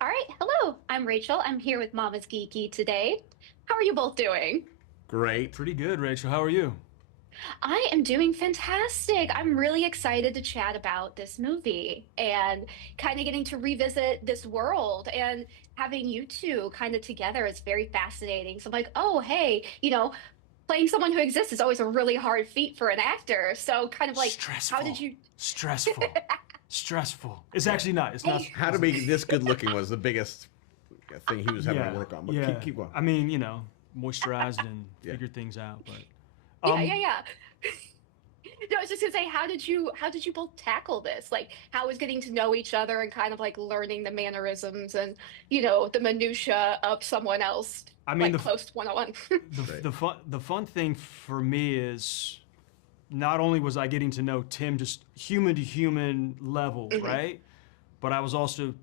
All right, hello. I'm Rachel. I'm here with Mama's Geeky today. How are you both doing? Great. Pretty good, Rachel. How are you? I am doing fantastic. I'm really excited to chat about this movie and kind of getting to revisit this world and having you two kind of together is very fascinating. So I'm like, oh, hey, playing someone who exists is always a really hard feat for an actor. So kind of like, how did Stressful. you? Stressful. Stressful. It's Yeah. actually not. It's not. How to be this good looking was the biggest thing he was having to Yeah. work on. But Yeah. keep going. I mean, moisturized and Yeah. figured things out. But Yeah, yeah, yeah. No, I was just gonna say, how did you both tackle this? Like, how was getting to know each other and kind of like learning the mannerisms and the minutia of someone else, I mean, like close one-on-one. the Right. the fun thing for me is not only was I getting to know Tim just human to human level, Mhm. right? But I was also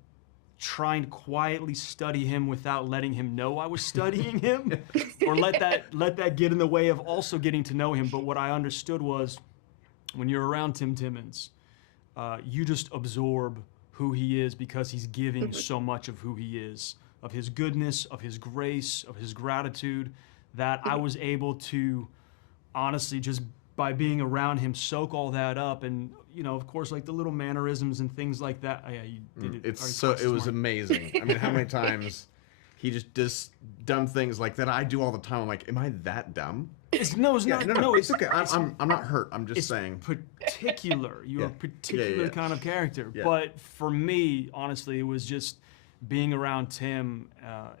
trying to quietly study him without letting him know I was studying him, or let that get in the way of also getting to know him. But what I understood was when you're around Tim Timmons, you just absorb who he is because he's giving so much of who he is, of his goodness, of his grace, of his gratitude, that I was able to honestly just by being around him soak all that up and of course like the little mannerisms and things like that. Oh, yeah, you did it. It's Already so twice it as was smart. amazing. I mean, how many times he just does dumb things like that I do all the time. I'm like, am I that dumb? It's no, it's Yeah, not. no, No, it's okay. I'm not hurt. I'm just it's saying. particular. You're Yeah. a particular Yeah. kind of character. Yeah. But for me, honestly, it was just being around Tim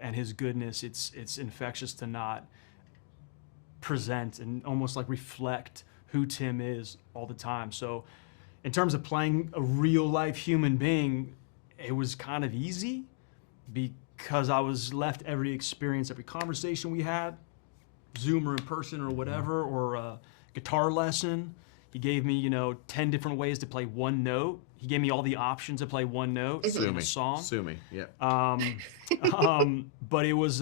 and his goodness. It's infectious to not present and almost like reflect who Tim is all the time. So, in terms of playing a real life human being, it was kind of easy because I was left every experience, every conversation we had, Zoom or in person or whatever, or a guitar lesson. He gave me, 10 different ways to play one note. He gave me all the options to play one note Sue in a me. song. Sue me. Yeah. But it was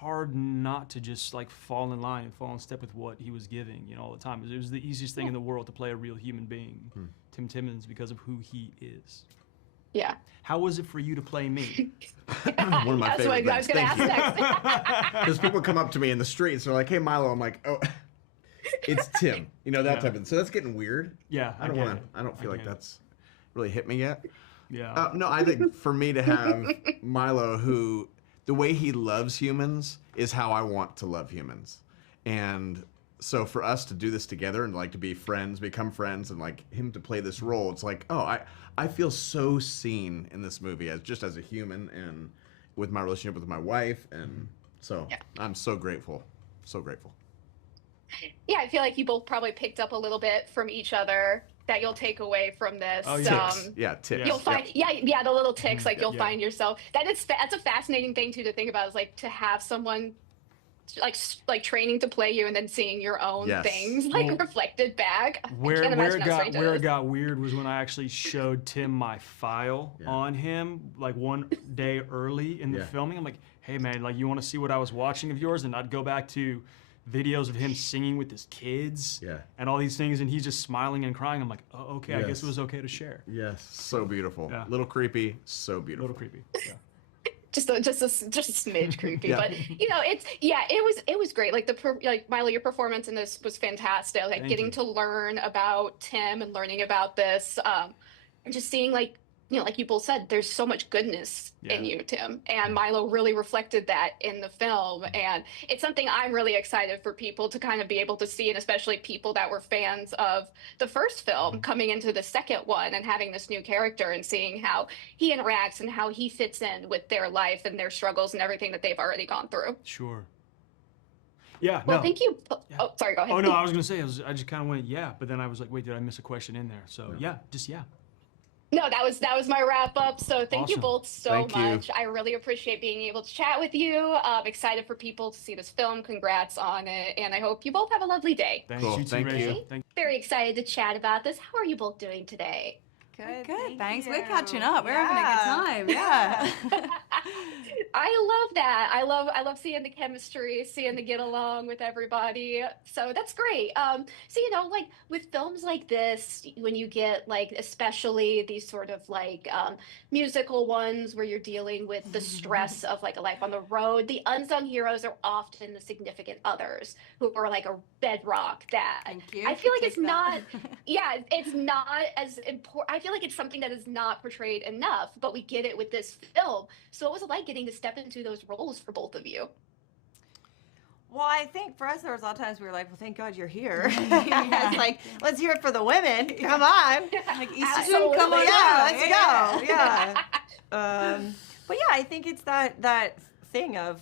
hard not to just like fall in line and fall in step with what he was giving, all the time. It was the easiest thing in the world to play a real human being, Tim Timmons, because of who he is. Yeah. How was it for you to play me? One of my That's what favorite I was things. gonna Thank ask you. next. Because people come up to me in the streets, they're like, "Hey, Milo." I'm like, "Oh, it's Tim." That Yeah. type of. So that's getting weird. Yeah, I don't get want it. to. I don't feel I like get it. that's really hit me yet. Yeah. No, I think for me to have Milo, who the way he loves humans is how I want to love humans, and so for us to do this together and like to be friends, become friends, and like him to play this role, it's like, oh, I feel so seen in this movie as a human and with my relationship with my wife, and so Yeah. I'm so grateful, so grateful. Yeah, I feel like you both probably picked up a little bit from each other that you'll take away from this. Oh, yeah. Ticks, yeah, ticks. You'll find, yeah, the little ticks, like you'll Yeah. find yourself. That's a fascinating thing too to think about is like to have someone like training to play you and then seeing your own Yes. things like Well, reflected back. I Where can't where imagine it how got strange that where it is. got weird was when I actually showed Tim my file Yeah. on him like one day early in the Yeah. filming. I'm like, hey man, like you want to see what I was watching of yours? And I'd go back to videos of him singing with his kids Yeah. and all these things, and he's just smiling and crying. I'm like, oh, okay, I guess Yes. it was okay to share. Yes, so beautiful. Yeah. Little creepy, so A beautiful. little creepy. Yeah. Just a smidge creepy, Yeah. but it was great. Like like Milo, your performance in this was fantastic. Like Thank getting you. to learn about Tim and learning about this, and just seeing like like you both said, there's so much goodness in Yeah. you, Tim, and Milo really reflected that in the film, and it's something I'm really excited for people to kind of be able to see, and especially people that were fans of the first film coming into the second one and having this new character and seeing how he interacts and how he fits in with their life and their struggles and everything that they've already gone through. Sure. Yeah. Well, No. thank you. Yeah. Oh, sorry, go ahead. Oh no, I was gonna say I just kind of went yeah, but then I was like, wait, did I miss a question in there? So yeah, just yeah. No, that was my wrap up. So thank you Awesome. both so Thank you. much. I really appreciate being able to chat with you. I'm excited for people to see this film. Congrats on it, and I hope you both have a lovely day. Thanks, Cool. you too, Thank you. Rachel. Thank Very excited to chat about this. How are you both doing today? Good, Good, thanks. thank We're you. catching up. We're having a good time. Yeah. I love that. I love seeing the chemistry, seeing the get along with everybody. So that's great. So like with films like this, when you get like especially these sort of like musical ones where you're dealing with the stress of like a life on the road, the unsung heroes are often the significant others who are like a bedrock that Thank you. I feel like Take it's that. not yeah, it's not as important. I feel like it's something that is not portrayed enough, but we get it with this film. So what was it like getting to step into those roles for both of you? Well, I think for us, there was a lot of times we were like, well, thank God you're here. It's like, let's hear it for the women. Come on. Like Easter Absolutely. come on Yeah, out. let's go. Yeah. But yeah, I think it's that thing of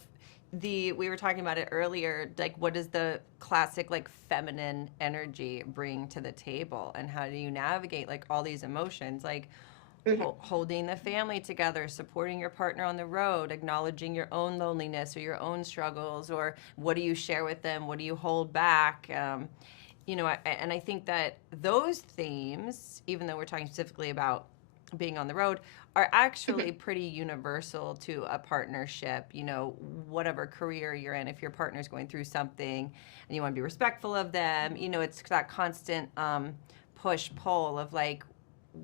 we were talking about it earlier, like what does the classic like feminine energy bring to the table, and how do you navigate like all these emotions, like holding the family together, supporting your partner on the road, acknowledging your own loneliness or your own struggles, or what do you share with them, what do you hold back, and I think that those themes, even though we're talking specifically about being on the road, are actually pretty universal to a partnership, whatever career you're in. If your partner's going through something and you want to be respectful of them, it's that constant push-pull of like,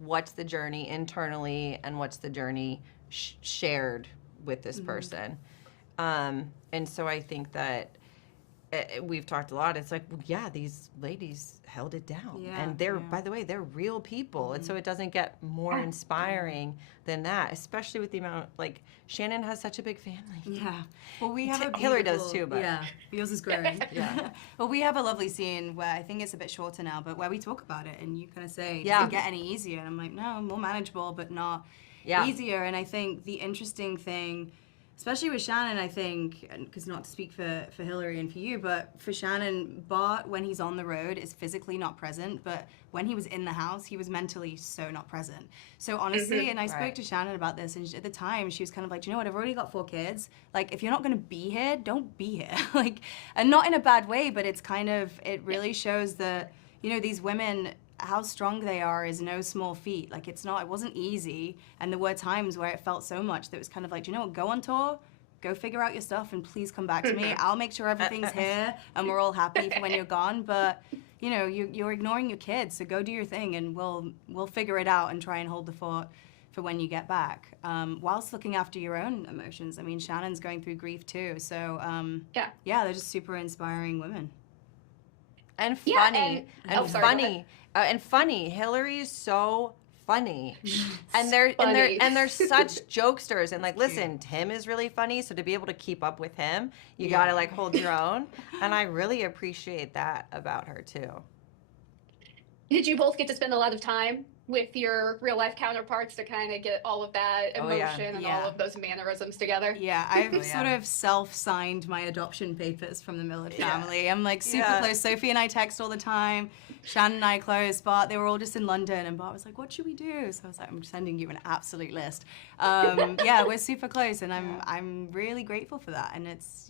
what's the journey internally and what's the journey shared with this person. And so I think that we've talked a lot. It's like, well, yeah, these ladies held it down. Yeah, And they're, yeah. by the way, they're real people. And so it doesn't get more inspiring than that, especially with the amount, like, Shannon has such a big family. Yeah. Well, we have a Hillary does beautiful- too, but yeah, yours is growing. Yeah. Well, we have a lovely scene where I think it's a bit shorter now, but where we talk about it, and you kind of say, "Does Yeah. it get any easier?" And I'm like, "No, more manageable, but not Yeah. easier." And I think the interesting thing, especially with Shannon, I think, because not to speak for Hillary and for you, but for Shannon, Bart, when he's on the road, is physically not present, but when he was in the house, he was mentally so not present. So honestly, and I spoke Right. to Shannon about this, and at the time, she was kind of like, you know what, I've already got 4 kids. Like, if you're not going to be here, don't be here. Like, and not in a bad way, but it's kind of, it really shows that, these women, how strong they are is no small feat. Like, it wasn't easy. And there were times where it felt so much that it was kind of like, do you know what, go on tour, go figure out your stuff, and please come back to me. I'll make sure everything's here and we're all happy for when you're gone. But, you're ignoring your kids, so go do your thing, and we'll figure it out and try and hold the fort for when you get back, whilst looking after your own emotions. I mean, Shannon's going through grief too. So, they're just super inspiring women. And Yeah, funny. and- oh, sorry, go funny. And funny. Hillary's so funny. And they're funny. and they're such jokesters. And like, listen, Tim is really funny, so to be able to keep up with him, you gotta like hold your own. And I really appreciate that about her too. Did you both get to spend a lot of time with your real life counterparts to kind of get all of that Oh, emotion yeah. and Yeah. all of those mannerisms together? Yeah, I've yeah. sort of self-signed my adoption papers from the Millard Yeah. family. I'm like super Yeah. close. Sophie and I text all the time. Shannon and I close. Bart, they were all just in London, and Bart was like, "What should we do?" So I was like, "I'm sending you an absolute list." Yeah, we're super close, and I'm really grateful for that. And it's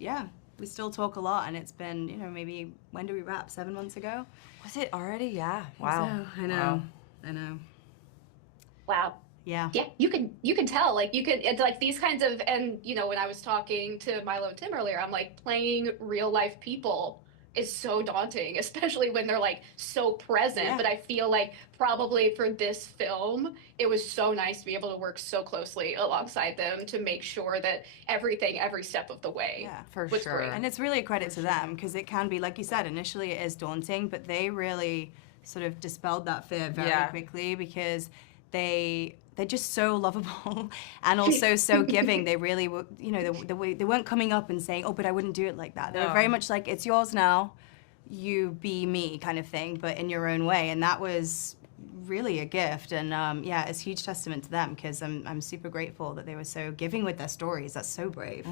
we still talk a lot, and it's been maybe, when do we wrap? 7 months ago. Was it already? Yeah. Wow. So, I know. Wow. I know. Wow. Yeah. Yeah, you can tell, like it's like these kinds of, and when I was talking to Milo and Tim earlier, I'm like, playing real life people is so daunting, especially when they're like so present. Yeah. But I feel like probably for this film, it was so nice to be able to work so closely alongside them to make sure that every step of the way Yeah. For was sure. great. And it's really a credit to them, because it can be, like you said, initially it is daunting, but they really sort of dispelled that fear very Yeah. quickly, because they're just so lovable and also so giving. They really were, they weren't coming up and saying, "Oh, but I wouldn't do it like that." They were No. very much like, "It's yours now, you be me," kind of thing, but in your own way. And that was really a gift. And it's a huge testament to them, because I'm super grateful that they were so giving with their stories. That's so brave.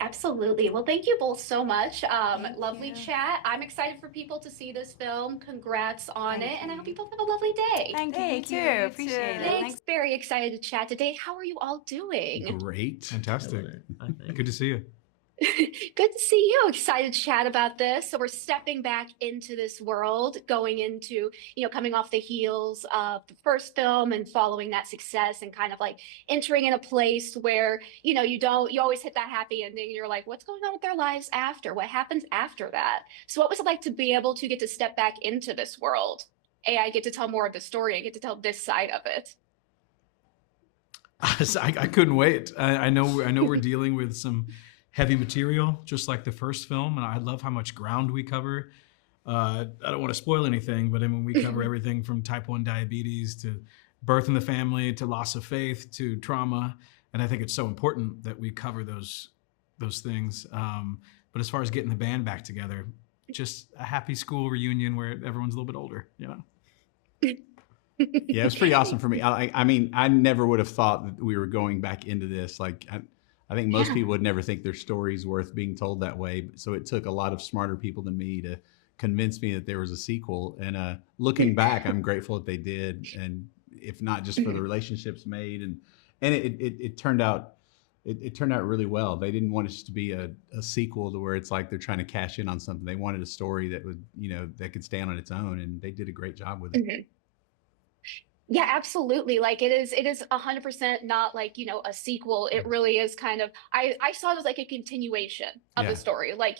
Absolutely. Well, thank you both so much. Lovely you. chat. I'm excited for people to see this film. Congrats on Thank it, and I you. hope you both have a lovely day. Thank you. Thank You you. too. You Appreciate too. it. Thanks. Very excited to chat today. How are you all doing? Great. Fantastic. I think. Good to see you. Good to see you. Excited to chat about this. So we're stepping back into this world, going into, coming off the heels of the first film and following that success and kind of like entering in a place where, you always hit that happy ending. You're like, what's going on with their lives after? What happens after that? So what was it like to be able to get to step back into this world? And I get to tell more of the story. I get to tell this side of it. I couldn't wait. I know we're dealing with some heavy material, just like the first film, and I love how much ground we cover. I don't want to spoil anything, but I mean, we cover everything from type 1 diabetes to birth in the family to loss of faith to trauma, and I think it's so important that we cover those things. But as far as getting the band back together, just a happy school reunion where everyone's a little bit older, Yeah, it was pretty awesome for me. I mean, I never would have thought that we were going back into this. Like, I think most people would never think their story's worth being told that way. So it took a lot of smarter people than me to convince me that there was a sequel. And looking back, I'm grateful that they did. And if not just for the relationships made, and it turned out. It turned out really well. They didn't want it to be a sequel to where it's like they're trying to cash in on something. They wanted a story that would, that could stand on its own, and they did a great job with it. Mm-hmm. Yeah, absolutely. Like it is 100% not like, a sequel. It really is kind of, I saw it as like a continuation of the story. Like,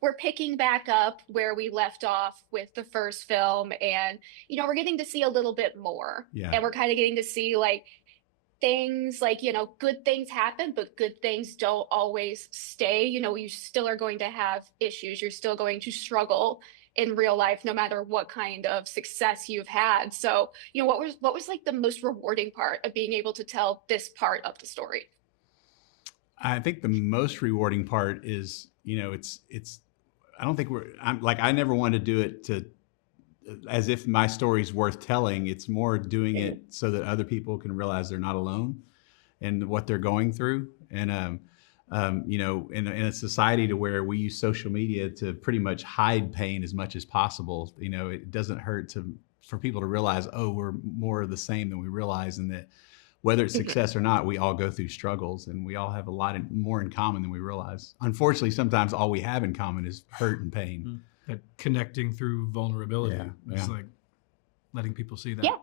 we're picking back up where we left off with the first film, and, we're getting to see a little bit more. Yeah. And we're kind of getting to see like things like, good things happen, but good things don't always stay. You still are going to have issues. You're still going to struggle in real life, no matter what kind of success you've had. So, what was like the most rewarding part of being able to tell this part of the story? I think the most rewarding part is, I don't think I never wanted to do it as if my story's worth telling. It's more doing it so that other people can realize they're not alone and what they're going through. And, in a society to where we use social media to pretty much hide pain as much as possible, it doesn't hurt for people to realize, oh, we're more of the same than we realize, and that whether it's success or not, we all go through struggles, and we all have a lot more in common than we realize. Unfortunately, sometimes all we have in common is hurt and pain. That connecting through vulnerability is Yeah. like letting people see that. Yeah.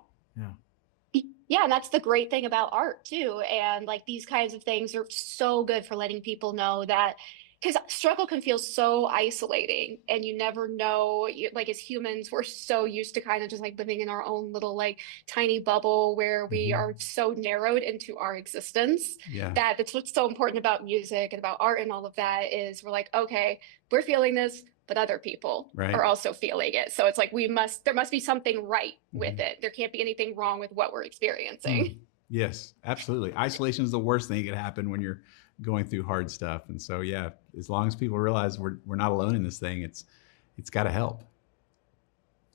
Yeah, and that's the great thing about art too. And like these kinds of things are so good for letting people know that, because struggle can feel so isolating, and you never know, like as humans, we're so used to kind of just like living in our own little like tiny bubble where we are so narrowed into our existence. Yeah. That's what's so important about music and about art and all of that is we're like, okay, we're feeling this, but other people are also feeling it. So it's like there must be something right with it. There can't be anything wrong with what we're experiencing. Yes, absolutely. Isolation is the worst thing that could happen when you're going through hard stuff. And so, yeah, as long as people realize we're not alone in this thing, it's got to help.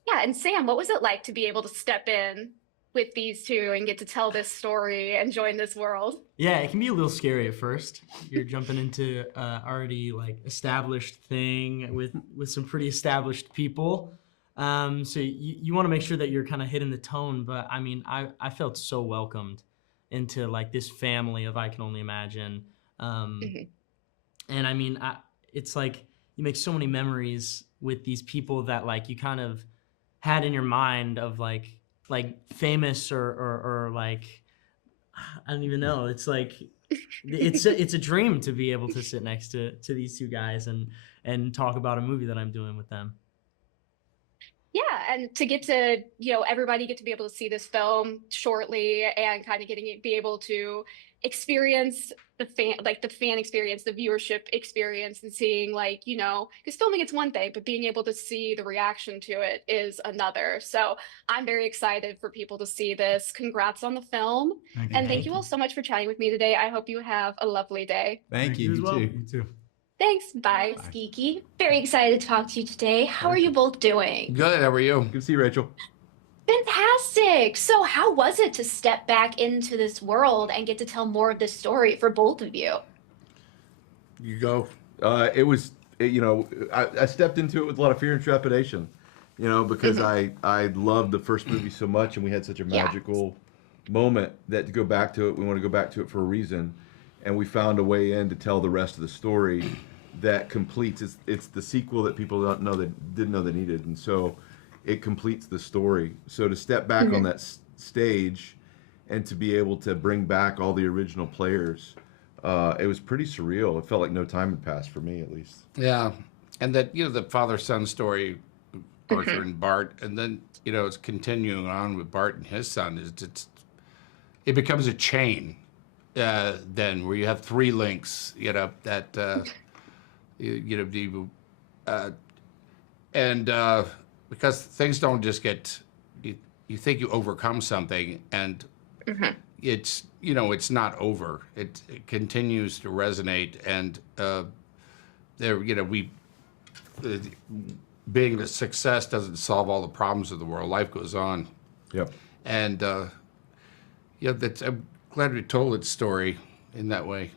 Yeah. And Sam, what was it like to be able to step in with these two and get to tell this story and join this world? Yeah, it can be a little scary at first. You're jumping into already like established thing with some pretty established people. So you want to make sure that you're kind of hitting the tone. But I mean, I felt so welcomed into like this family of I Can Only Imagine. And I mean, it's like you make so many memories with these people that like you kind of had in your mind of like famous or like, I don't even know. It's like, it's a dream to be able to sit next to these two guys and talk about a movie that I'm doing with them. Yeah, and to get to, everybody get to be able to see this film shortly and kind of be able to experience the fan experience, the viewership experience, and seeing because filming it's one thing, but being able to see the reaction to it is another. So I'm very excited for people to see this. Congrats on the film. Thank you all so much for chatting with me today. I hope you have a lovely day. Thank you. as well. You You too. Thanks. Bye. Geeky. Very excited to talk to you today. How are you both doing? Good. How are you? Good to see you, Rachel. Fantastic. So how was it to step back into this world and get to tell more of this story for both of you? You go. It was, I stepped into it with a lot of fear and trepidation, because I loved the first movie so much, and we had such a magical moment that to go back to it, we want to go back to it for a reason. And we found a way in to tell the rest of the story that completes. It's the sequel that people don't know that didn't know they needed, and so it completes the story. So to step back on that stage and to be able to bring back all the original players, it was pretty surreal. It felt like no time had passed for me, at least. Yeah, and that the father-son story, Arthur and Bart, and then it's continuing on with Bart and his son. It becomes a chain then where you have three links. Because things don't just get. You think you overcome something, and it's it's not over. It continues to resonate, and being a success doesn't solve all the problems of the world. Life goes on. Yep. And I'm glad we told its story in that way.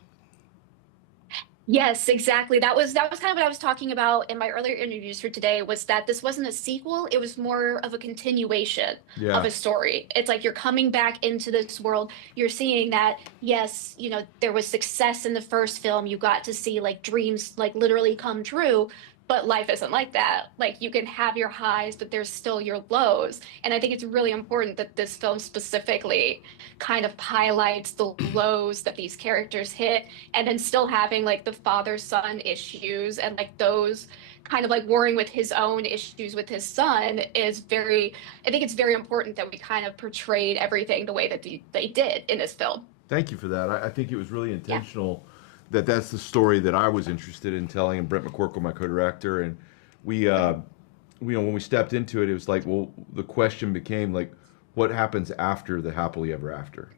Yes, exactly. That was kind of what I was talking about in my earlier interviews for today, was that this wasn't a sequel, it was more of a continuation of a story. It's like you're coming back into this world, you're seeing that, yes, there was success in the first film, you got to see like dreams like literally come true, but life isn't like that. Like you can have your highs, but there's still your lows. And I think it's really important that this film specifically kind of highlights the lows that these characters hit, and then still having like the father-son issues and like those kind of like warring with his own issues with his son I think it's very important that we kind of portrayed everything the way that they did in this film. Thank you for that. I think it was really intentional. That's the story that I was interested in telling, and Brent McCorkle, my co-director, and we, when we stepped into it, it was like, well, the question became like, what happens after the happily ever after?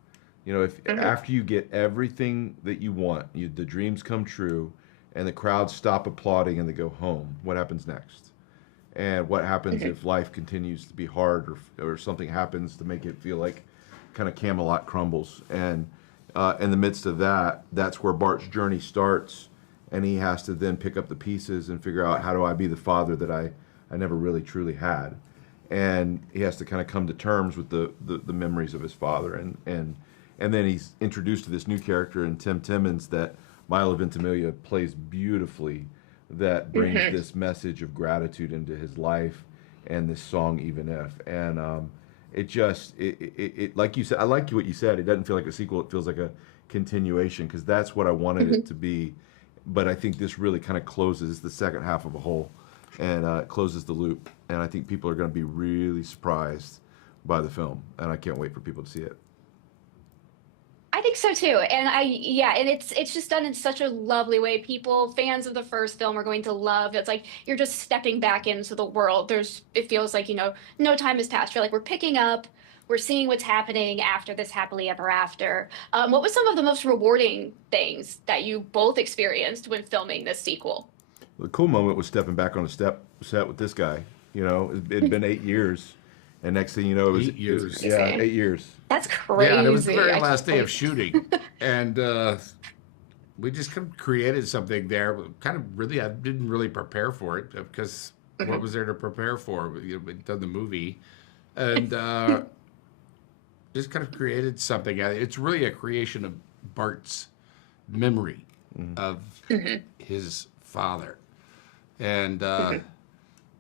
If after you get everything that you want, the dreams come true, and the crowds stop applauding and they go home, what happens next? And what happens if life continues to be hard, or something happens to make it feel like kind of Camelot crumbles? And in the midst of that, that's where Bart's journey starts, and he has to then pick up the pieces and figure out, how do I be the father that I never really truly had? And he has to kind of come to terms with the memories of his father, and then he's introduced to this new character in Tim Timmons that Milo Ventimiglia plays beautifully, that brings this message of gratitude into his life, and this song Even If. And it like you said, I like what you said, it doesn't feel like a sequel, it feels like a continuation, because that's what I wanted it to be. But I think this really kind of closes the second half of a whole, and closes the loop, and I think people are going to be really surprised by the film, and I can't wait for people to see it. I think so too. And and it's just done in such a lovely way. Fans of the first film are going to love. It's like you're just stepping back into the world. It feels like, no time has passed. You're like, we're picking up, we're seeing what's happening after this happily ever after. What was some of the most rewarding things that you both experienced when filming this sequel? The cool moment was stepping back on a set with this guy. It'd been 8 years. And next thing you know, it was 8 years. 8 years. That's crazy. Yeah, and it was the very last day of shooting, and we just kind of created something there. Kind of really, I didn't really prepare for it, because what was there to prepare for? We'd done the movie, and just kind of created something. It's really a creation of Bart's memory of his father, and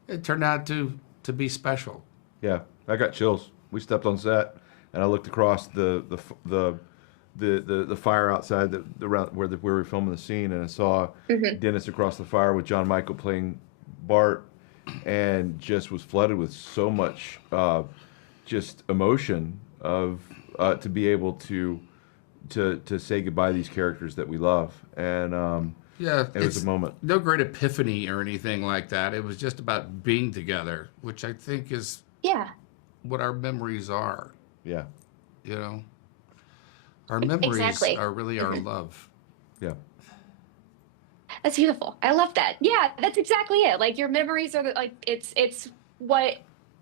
it turned out to be special. Yeah, I got chills. We stepped on set, and I looked across the fire outside where we were filming the scene, and I saw Dennis across the fire with John Michael playing Bart, and just was flooded with so much just emotion of to be able to say goodbye to these characters that we love, and yeah, it was a moment. No great epiphany or anything like that. It was just about being together, which I think is what our memories are. Yeah. Our memories Exactly. are really our love. Yeah. That's beautiful. I love that. Yeah, that's exactly it. Like your memories are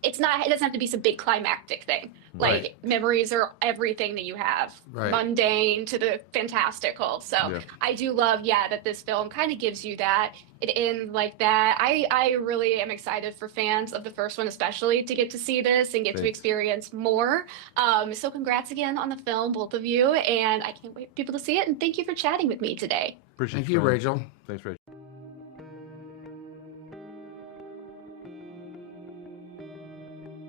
it doesn't have to be some big climactic thing. Right. Like memories are everything that you have, Right. mundane to the fantastical. So Yeah. I do love, that this film kind of gives you that. It ends like that. I really am excited for fans of the first one, especially, to get to see this and get to Thanks. experience more. So congrats again on the film, both of you. And I can't wait for people to see it. And thank you for chatting with me today. Appreciate Thank you, friend. Rachel. Thanks, Rachel.